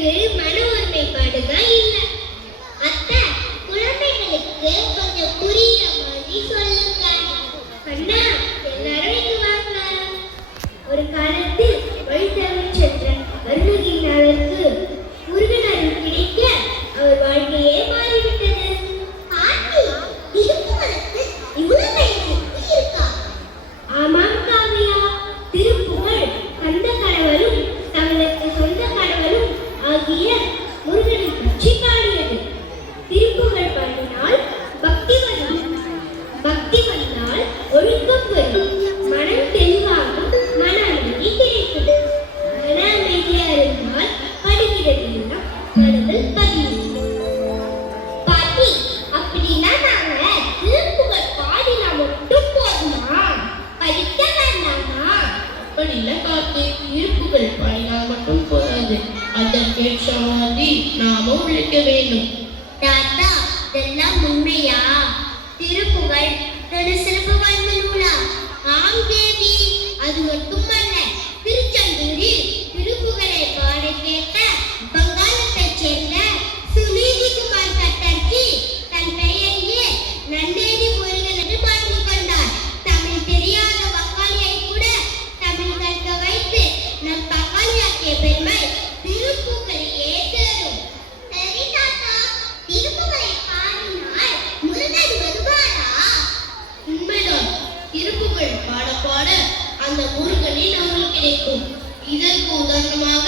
எனக்கு மன ஒருமைப்பாடு தான் இல்லை. அத்தை, குழந்தைகளுக்கு கொஞ்சம் புரியுற மாதிரி சொல்லுங்க. அண்ணா, எல்லாரும் இங்கு வாங்க. ஒரு காலத்தில் வழித்தவறி சென்ற அருணகிரிநாதருக்கு முருகன் கிடைக்க அவர் வாழ்க்கையே மாறிவிட்டது. ஆமாம் காவியா, திருப்புகழ் கந்த கடவுளும் தங்களுக்கு சொந்த கடவுளும் ஆகிய முருகனை பற்றி பாடியது. திருப்புகழ் பாடினால் பக்தி வரும், பக்தி வந்தால் ஒழுக்கம் வரும், மனம் தெளிவாகும், மன அமைதி கிடைக்கும். மன அமைதியா இருந்தால் படிக்கிறது எல்லாம் மனதில் பதியும். பாட்டி, அப்படின்னா நாங்க திருப்புகழ் பாடினா மட்டும் போதுமா? படிக்க வேண்டாமா? அப்படி இல்லை பாட்டி, திருப்புகழ் பாடினால் மட்டும் போதாது, அதற்கேற்ற மாதிரி நாமும் உழைக்க வேண்டும். தாத்தா, இதெல்லாம் உண்மையா? திருப்புகழ் சிறப்பு வாய்ந்த நூலா? ஆம் தேவி, அது மட்டுமல்ல, திருச்செந்தூரில் திருப்புகழை பாட கேட்ட வங்காளத்தைச் சேர்ந்த சுனிதி குமார் சட்டர்ஜி தன் பெயரையே நன்னேரி முருகன் என்று மாற்றிக் கொண்டார். தமிழ் தெரியாத வங்காளியை கூட தமிழ் கற்க வைத்து நம் பங்காளியாக்கிய பெருமை திருப்புகழையே சேரும். சரி தாத்தா, திருப்புகழை பாடினால் முருகன் வருவாரா? உண்மைதான், திருப்புகழ் பாட பாட அந்த முருகனின் அருள் கிடைக்கும். இதற்கு உதாரணமாக